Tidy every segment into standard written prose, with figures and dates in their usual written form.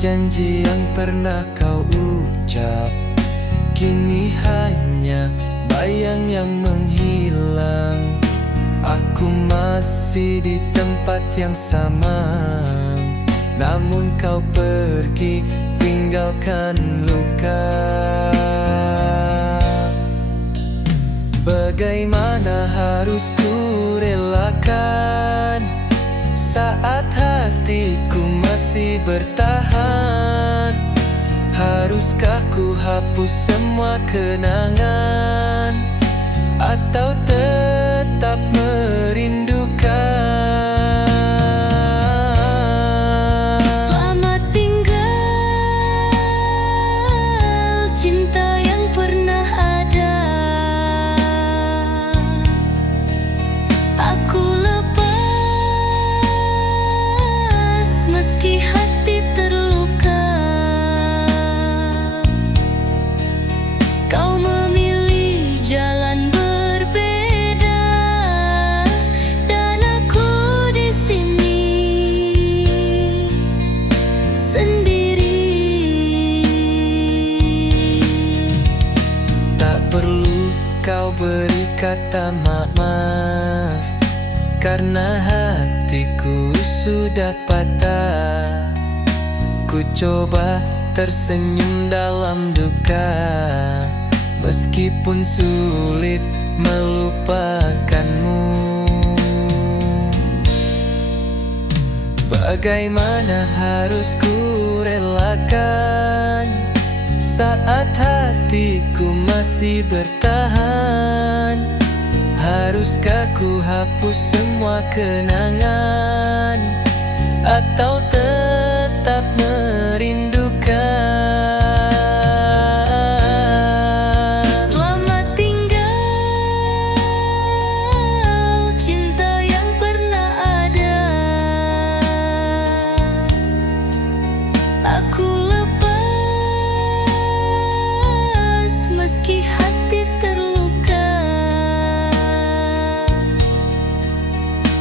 janji yang pernah kau ucap, kini hanya bayang yang menghilang. Aku masih di tempat yang sama, namun kau pergi tinggalkan luka. Bagaimana harus ku relakan saat hatiku masih bertahan? Haruskah ku hapus semua kenangan, atau tetap merindukan? Selamat tinggal cinta yang pernah ada. Aku lepas meski hati terluka. Kau memilih jalan berbeda, dan aku di sini sendiri. Tak perlu kau beri kata maaf, karena hatiku sudah patah. Ku coba tersenyum dalam duka, meskipun sulit melupakanmu. Bagaimana harus ku relakan saat hatiku masih bertahan? Haruskah ku hapus semua kenangan, atau tetap merindukan? Selamat tinggal cinta yang pernah ada. Aku lepas meski hati terluka.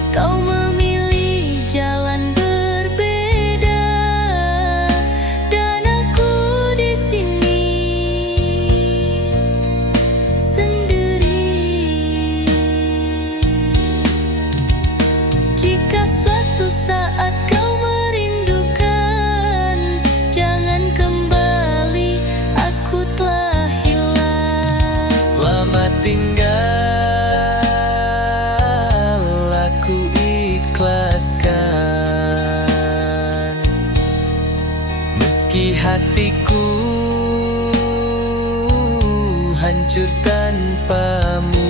Kau memilih jalan berbeda, dan aku di sini sendiri. Jika suatu saat kau merindukan, jangan kembali, aku telah hilang. Selamat tinggal, aku ikhlaskan, meski hatiku hancur tanpamu.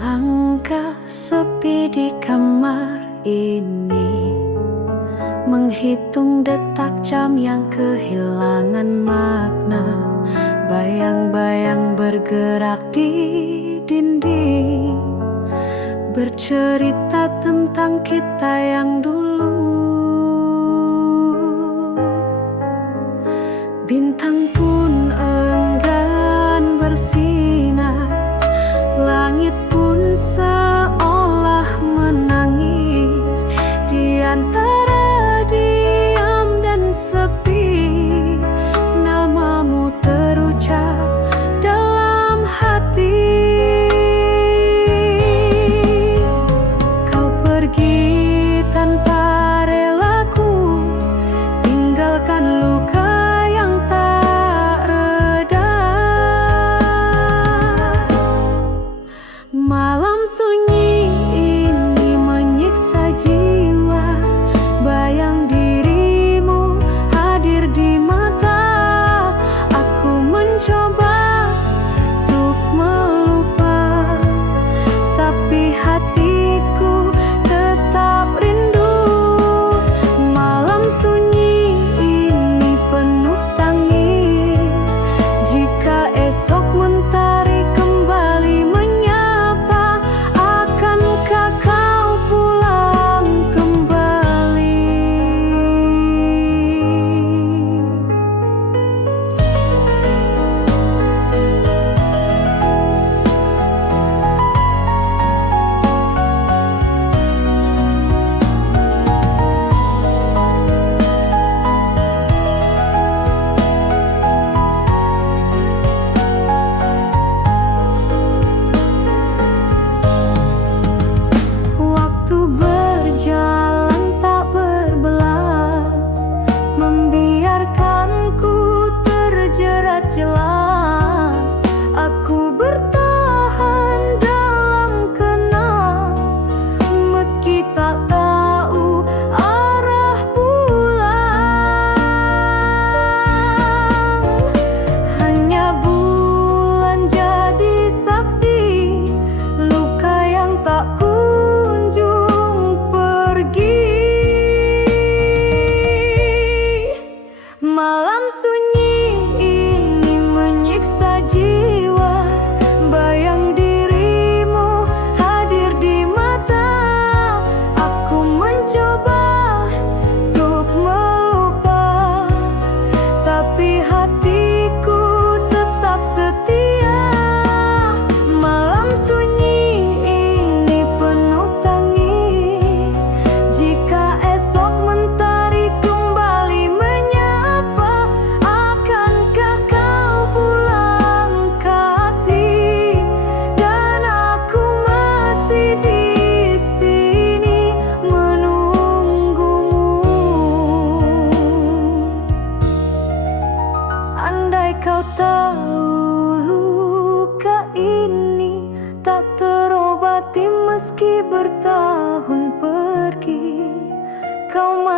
Langkah sepi di kamar ini, menghitung detak jam yang kehilangan makna. Bayang-bayang bergerak di dinding, bercerita tentang kita yang dulu. Bintang pun enggan bersinar, langit pun seolah menangis. Di antara diam dan sepi, namamu terucap dalam hati. Kau pergi tanpa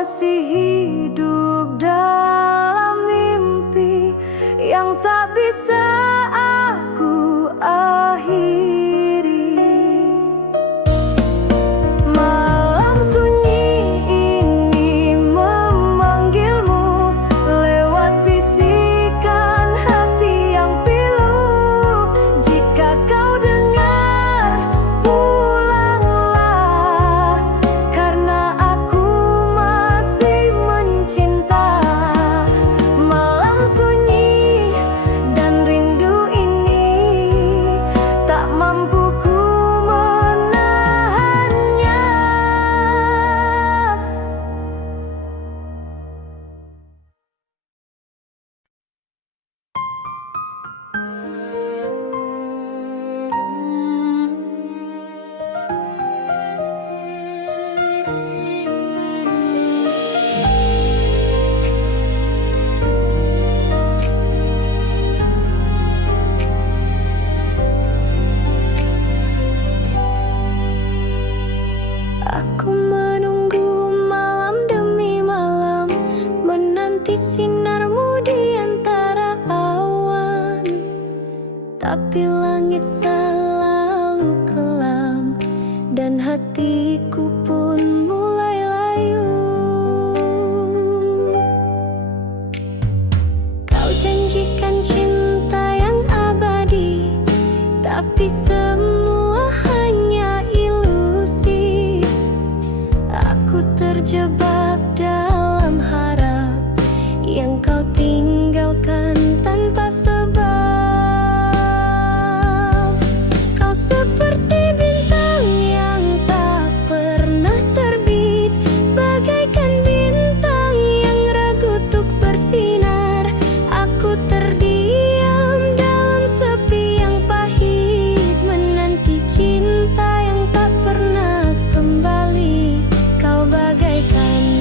masih hidup dalam mimpi yang tak bisa aku akhiri. Malam sunyi ini memanggilmu lewat bisikan hati yang pilu. Jika kau dengar, pulanglah, karena aku masih mencinta. Malam sunyi dan rindu ini tak mampu ku menahannya. Aku menunggu malam demi malam, menanti sinarmu di antara awan. Tapi langit selalu kelam, dan hatiku pun mulai layu. Kau janjikan cinta yang abadi, tapi semua hanya ilusi. Aku terjebak dalam harap yang kau tinggalkan tanpa sebab. Kau seperti bintang yang tak pernah terbit, bagaikan bintang yang ragu untuk bersinar. Aku terdiam dalam sepi yang pahit, menanti cinta yang tak pernah kembali. Kau bagaikan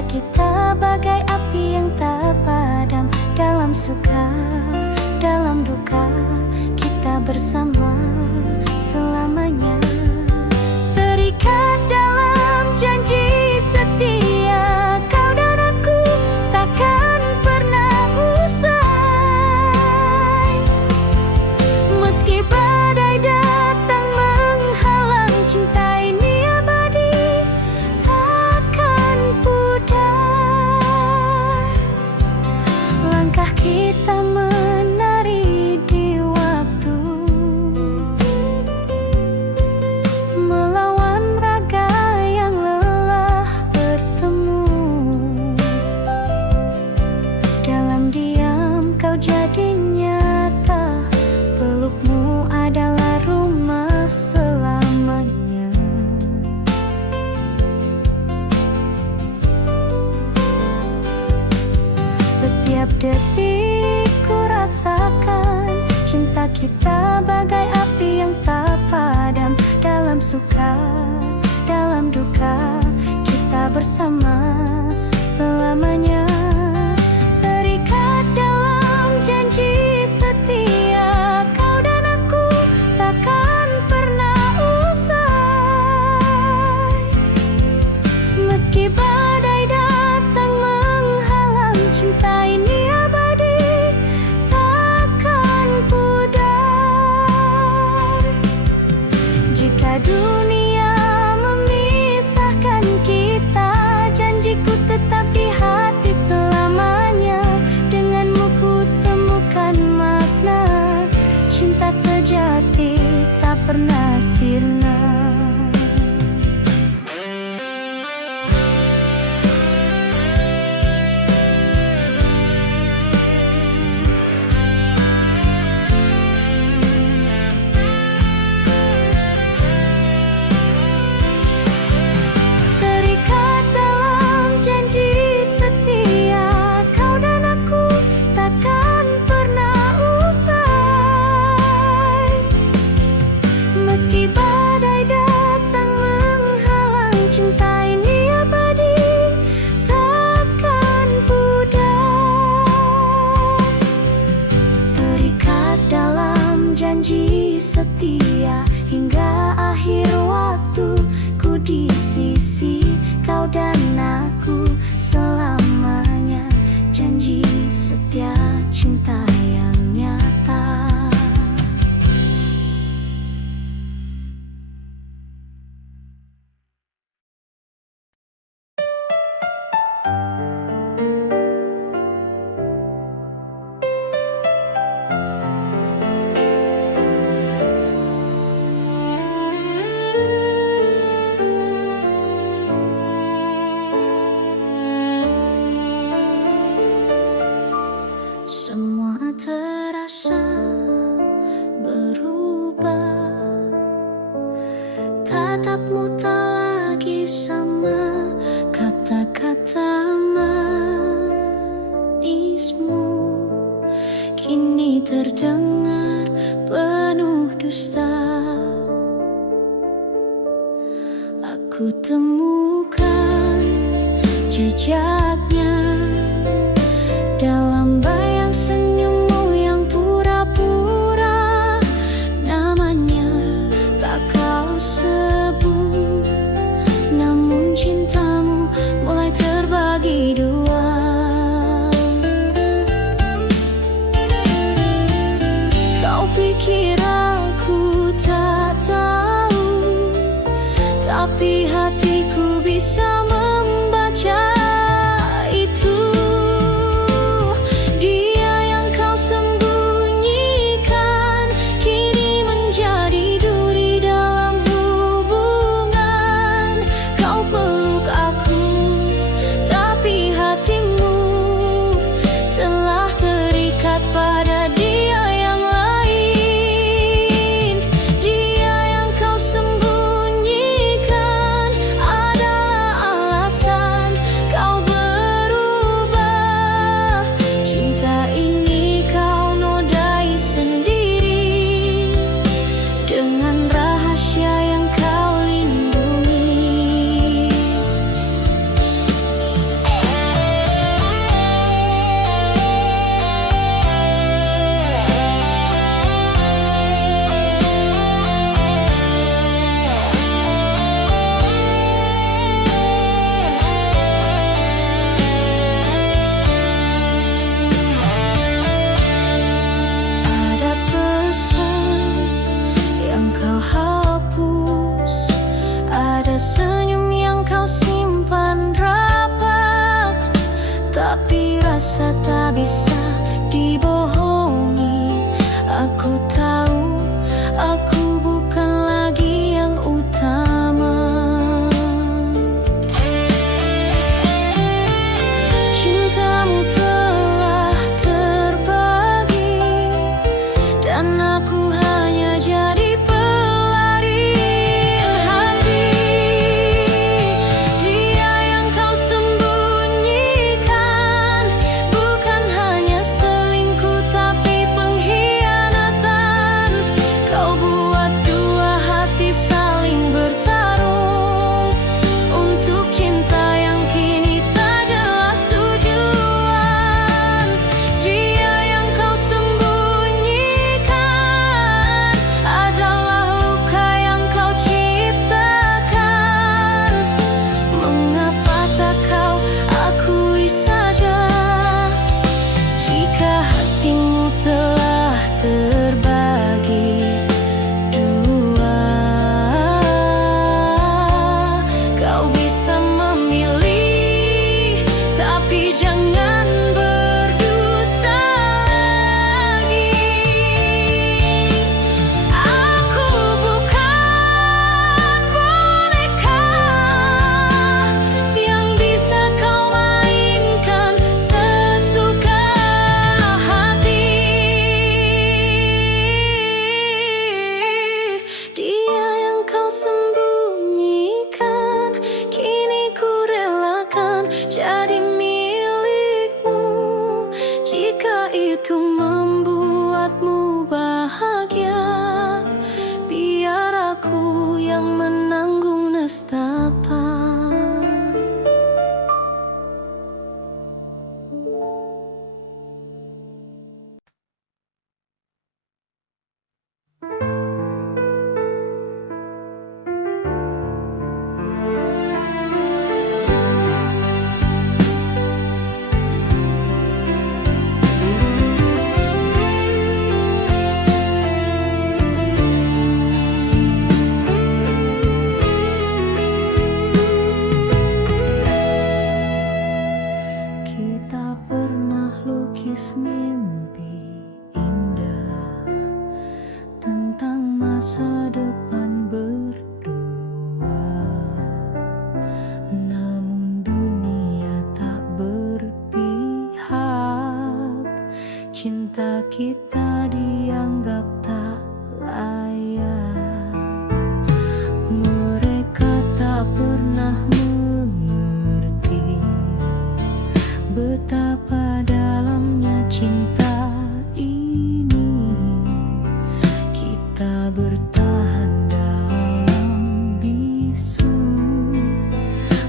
Cinta kita bagai api yang tak padam. Dalam suka, dalam duka, kita bersama selamanya. Terikat dalam janji setia, kau dan aku takkan pernah usai. Meski badai datang menghalang, cinta ini abadi, takkan pudar. Langkah kita menari di waktu, melawan raga yang lelah bertemu. Dalam diam kau jadi nyata, pelukmu adalah rumah selamanya. Setiap detik ku rasakan cinta kita bagai api yang tak padam. Dalam suka, dalam duka, kita bersama selamanya. Terikat dalam janji setia, kau dan aku takkan pernah usai. Meski badai datang menghalang, cinta ini abadi, takkan pudar. Jika dunia memisahkan kita, janjiku tetap di hati selamanya. Denganmu ku temukan makna, cinta sejati tak pernah sirna. Terikat dalam janji setia, kau dan aku takkan pernah usai. Meski badai datang menghalang, cinta ini abadi, takkan pudar. Terikat dalam janji setia, hingga akhir waktu ku di sisi kau dan aku selamanya. Janji setia, cinta yang nyata. Semua terasa berubah, tatapmu tak lagi sama, kata-kata manismu kini terdengar penuh dusta. Aku temukan jejaknya dalam bayang senyummu yang pura-pura. Namanya tak kau sebut, namun cintamu mulai terbagi dua. Kau pikir aku tak tahu, tapi hatiku bisa membaca itu. Dia yang kau sembunyikan kini menjadi duri dalam hubungan. Kau peluk aku, tapi hatimu telah terikat pada dia yang lain. depan berdua. Namun dunia tak berpihak, cinta kita dianggap tak layak. Mereka tak pernah mengerti betapa dalamnya cinta ini. Kita bertahan dalam bisu,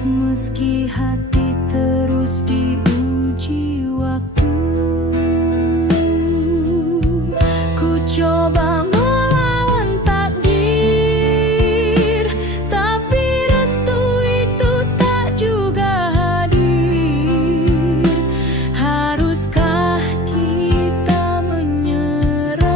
meski hati terus diuji waktu. Ku coba melawan takdir, tapi restu itu tak juga hadir. Haruskah kita menyerah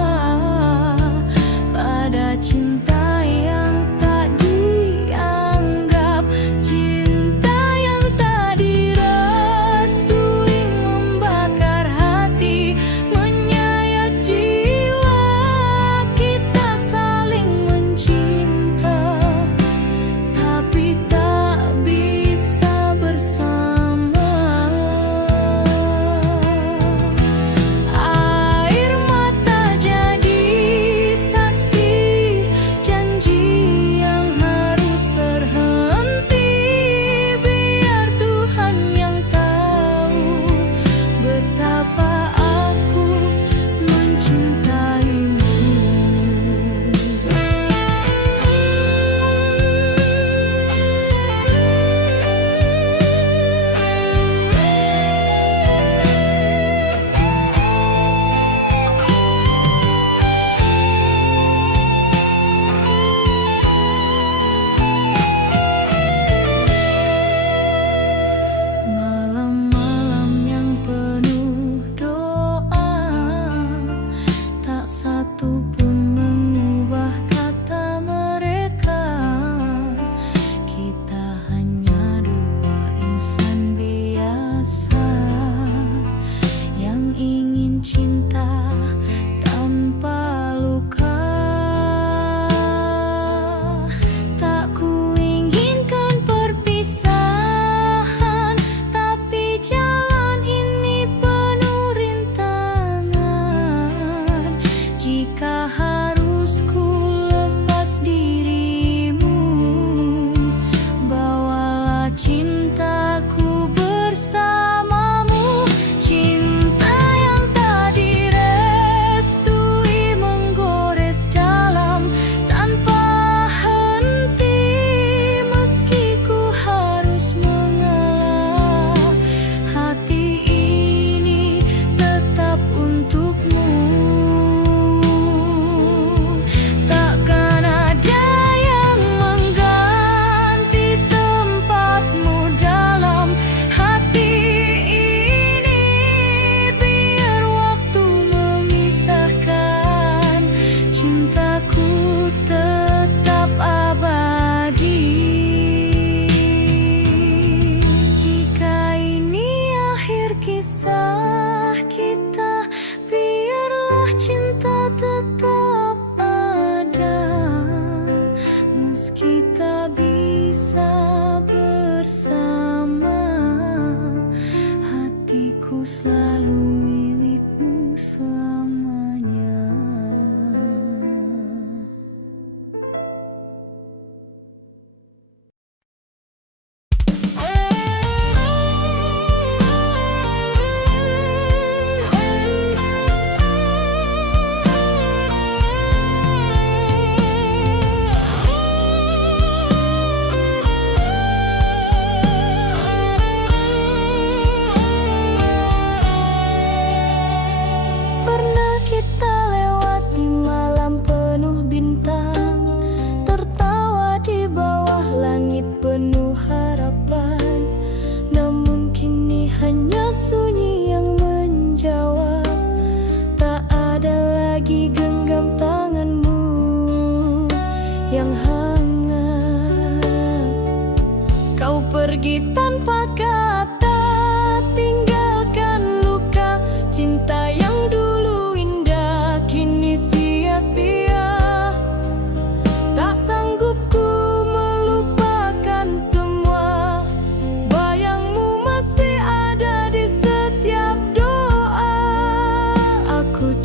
pada cinta yang tak dianggap, cinta yang tak direstui, membakar hati, menyayat jiwa. Kita saling mencinta, tapi tak bisa bersama. Air mata jadi saksi janji yang harus terhenti. Biar Tuhan yang tahu betapa aku mencintaimu. Malam-malam yang penuh doa, tak satu pun mengubah kata mereka. Kita hanya dua insan biasa yang ingin cinta tanpa luka. Tak kuinginkan perpisahan, tapi jalan ini penuh rintangan. Jika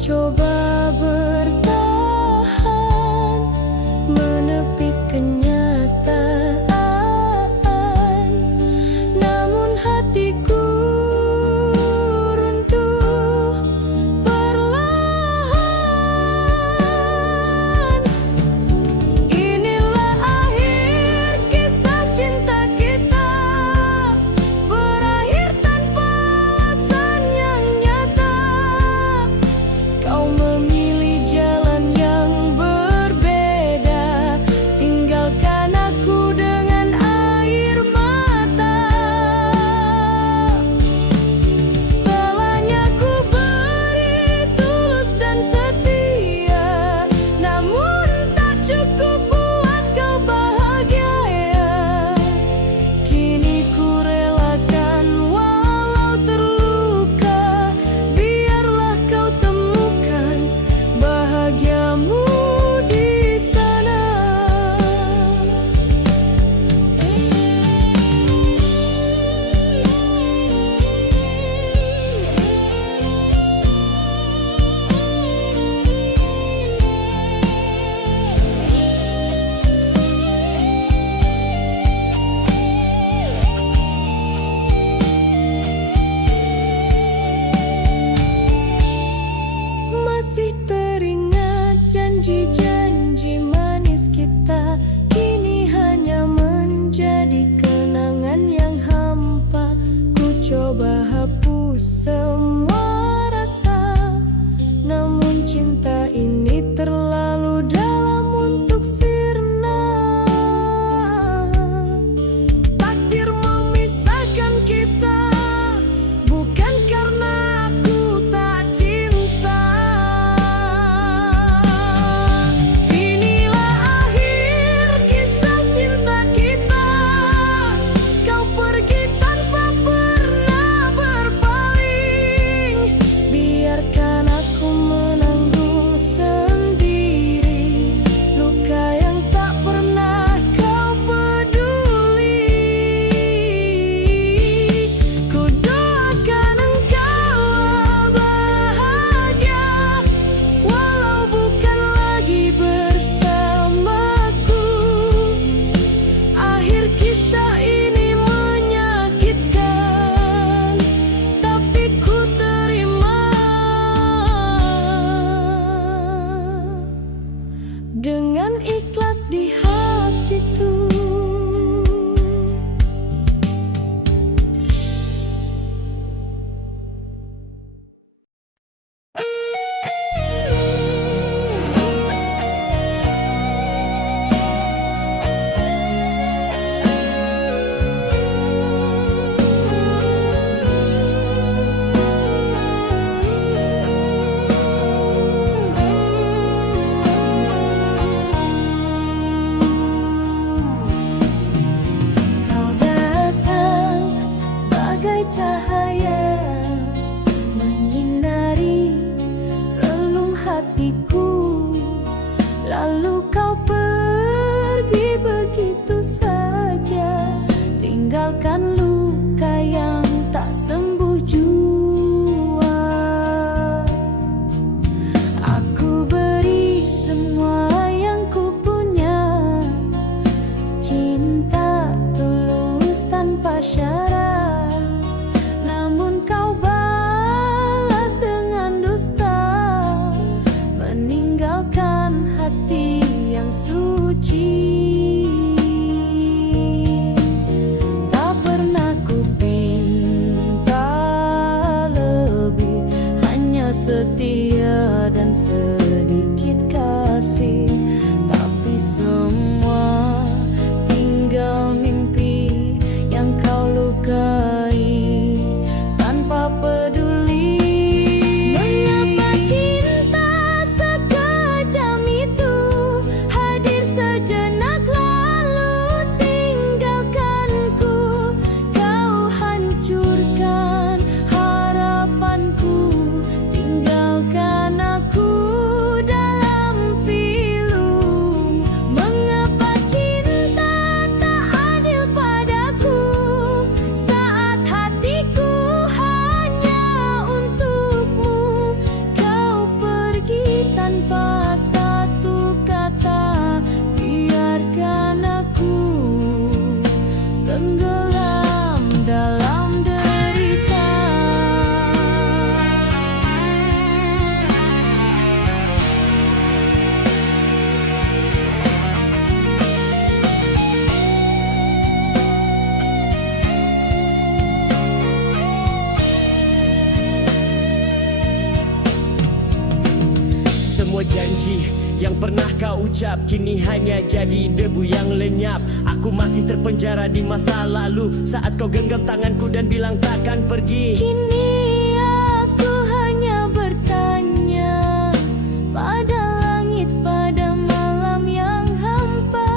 coba bertahan, menepis kenyataan, namun hatiku runtuh perlahan. Inilah akhir kisah cinta kita, berakhir tanpa alasan yang nyata. Kau memilih jalan yang berbeda, tinggalkan aku dengan air mata. Salahnya ku beri tulus dan setia, namun tak cukup buat kau bahagia ya. Kini ku relakan walau terluka, biarlah kau temukan bahagiamu di sana. Masih teringat janji-janji manis kita, kini hanya menjadi kenangan yang hampa. Ku coba hapus semua rasa, namun cinta ini terlalu dalam untuk sirna. Takdir memisahkan kita, bukan karena aku tak cinta. Inilah akhir kisah cinta kita, kau pergi tanpa pernah berpaling. Biarkan aku menanggung sendiri luka yang tak pernah kau peduli. Ku doakan engkau bahagia, walau bukan lagi bersamaku. Akhir kisah ini menyakitkan, tapi ku terima dengan ikhlas di hatiku. Kau datang bagai cahaya, menyinari relung hatiku. Lalu kau pergi begitu saja, tinggalkan luka yang tak sembuh jua. Aku beri semua yang ku punya, cinta tulus tanpa syarat, namun kau balas dengan dusta, meninggalkan hati yang suci. Tak pernah ku pinta lebih, hanya setia dan sedikit kasih. Tapi semua tinggal mimpi yang kau lukai tanpa peduli. Mengapa cinta sekejam itu hadir sejenak lalu tinggalkanku? Kau hancurkan harapanku, tinggalkan aku dalam pilu. Mengapa Semua janji yang pernah kau ucap kini hanya jadi debu yang lenyap. Aku masih terpenjara di masa lalu saat kau genggam tanganku dan bilang takkan pergi. Kini aku hanya bertanya pada langit, pada malam yang hampa,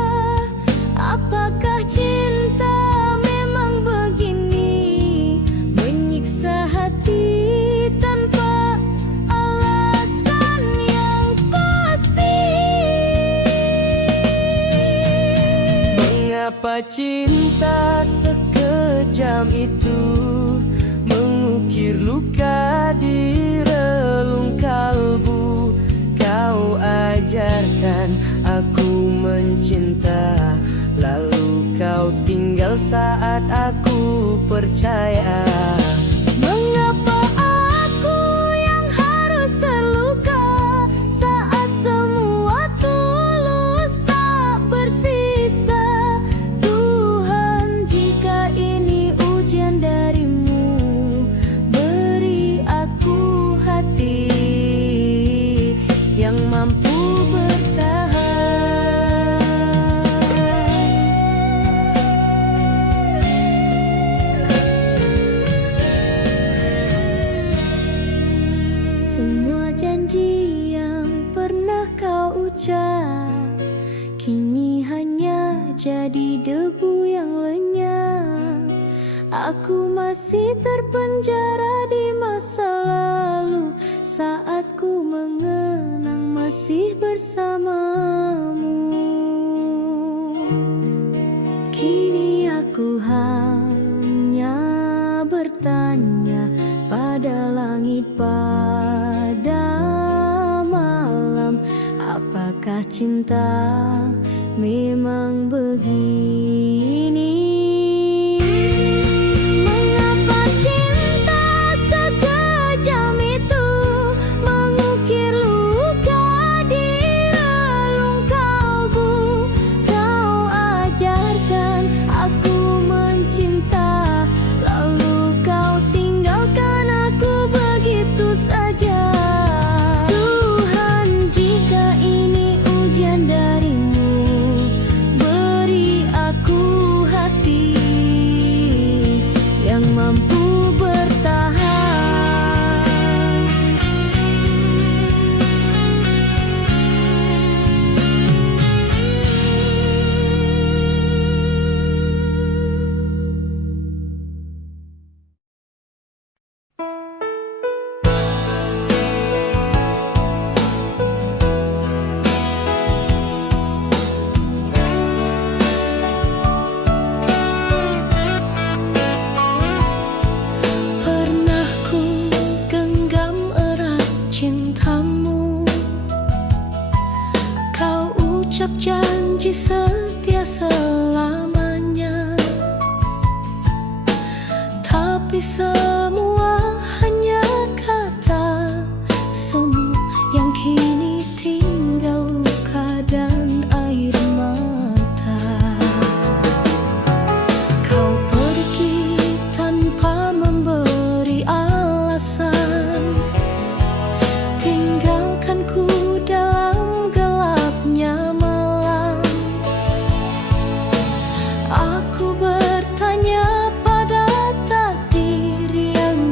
apakah cinta memang begini, menyiksa hati tanpa alasan yang pasti. Mengapa cinta sekejam itu mengukir luka di relung kalbu? Kau ajarkan aku mencinta, lalu kau tinggal saat aku percaya. Mengapa aku yang harus terluka saat semua tulus tak bersisa? Tuhan, jika ini ujian darimu, beri aku hati yang mampu bertahan. Semua janji yang pernah kau ucap kini hanya jadi debu yang lenyap. Aku masih terpenjara di masa lalu saat ku mengenang masih bersamamu. Kini aku hanya bertanya pada langit, pada malam, apakah cinta memang begini? Mengapa cinta sekejam itu mengukir luka di relung kalbu? Kau ajarkan aku mencinta, lalu kau tinggalkan aku begitu saja. Tuhan, jika ini ujian darimu, beri aku hati yang mampu bertahan. Pernah ku genggam erat cintamu, kau ucap janji setia selamanya, tapi semua hanya kata semu yang kini tinggal luka dan air mata. Kau pergi tanpa memberi alasan, tinggalkanku dalam gelapnya malam. Aku bertanya pada takdir yang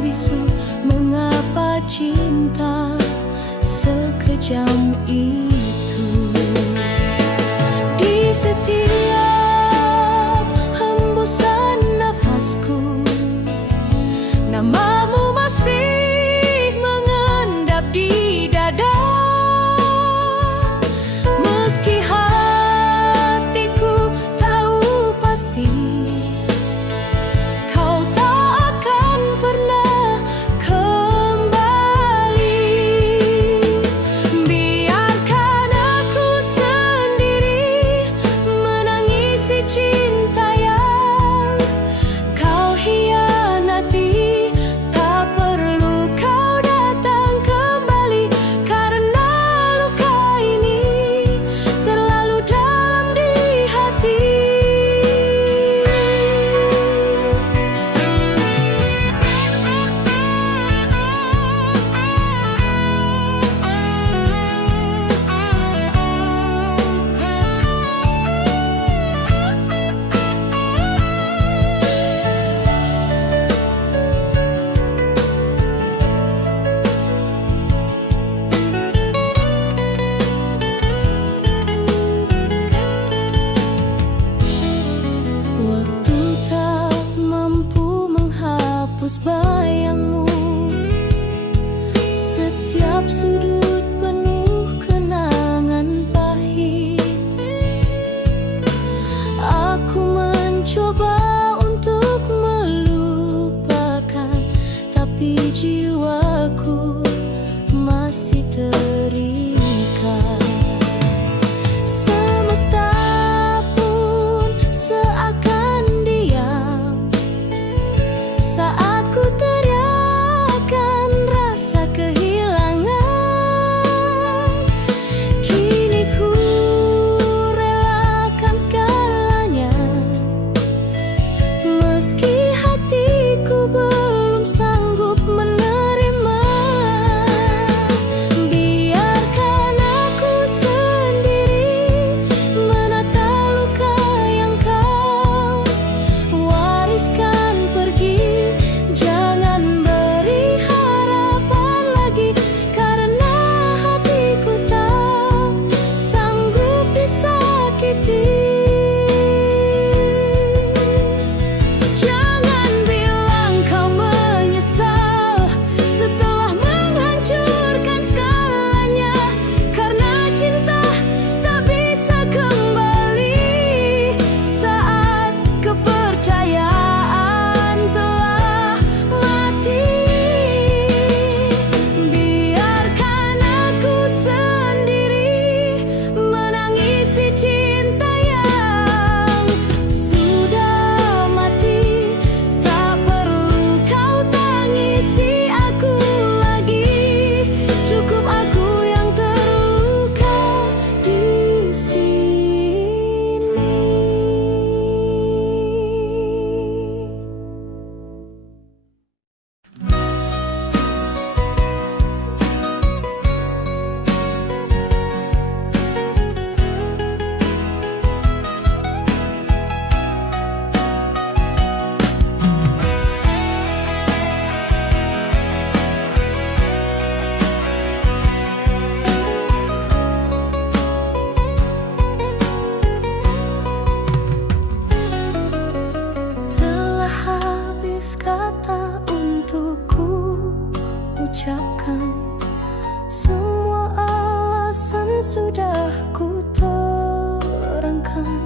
sudah ku terangkan,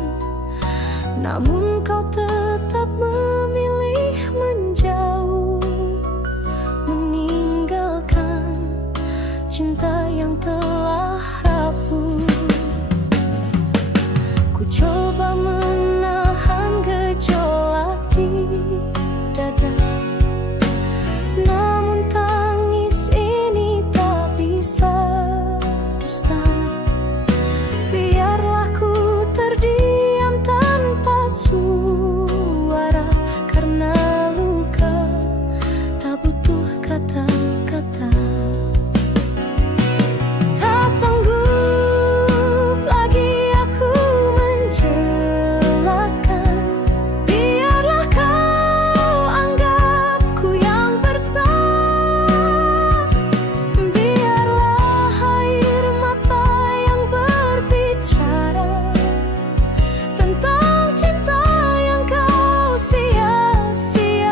namun kau tetap memilih menjauh, meninggalkan cinta yang telah rapuh. Ku coba menahan gejolak di dada, namun tangis ini tak bisa dusta. Biarlah ku terdiam tanpa suara, karena luka tak butuh kata-kata. Tak sanggup lagi aku menjelaskan. Biarlah kau anggapku yang bersalah. Biarlah air mata yang berbicara tentang cinta yang kau sia-siakan,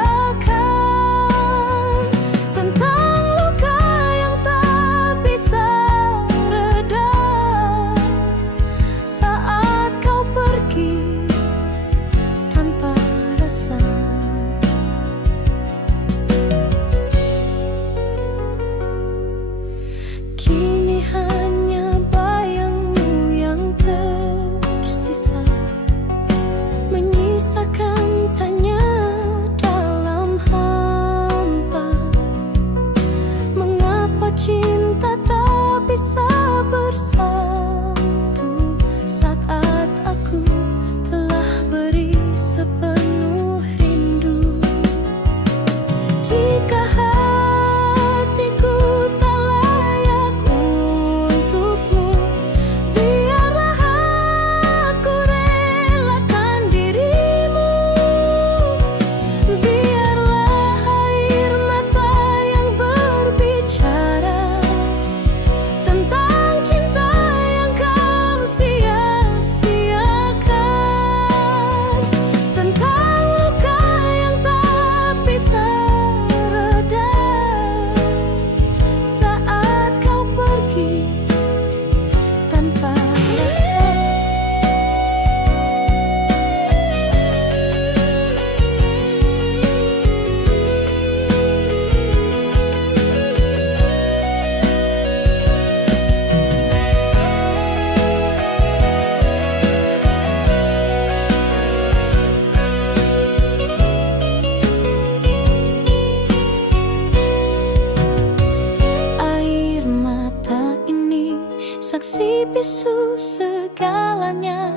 tentang luka yang tak bisa reda saat kau pergi tanpa rasa. Kini hanya bayangmu yang tersisa, menyisakan tanya dalam hampa. Mengapa cinta tak bisa bersatu saat aku telah beri sepenuh rindu? Jika hatiku tak layak untukmu, biarlah aku relakan dirimu. Biarlah air mata yang berbicara tentang cinta yang kau sia-siakan, tentang luka yang tak bisa reda saat kau pergi tanpa rasa. Air mata ini saksi bisu segalanya.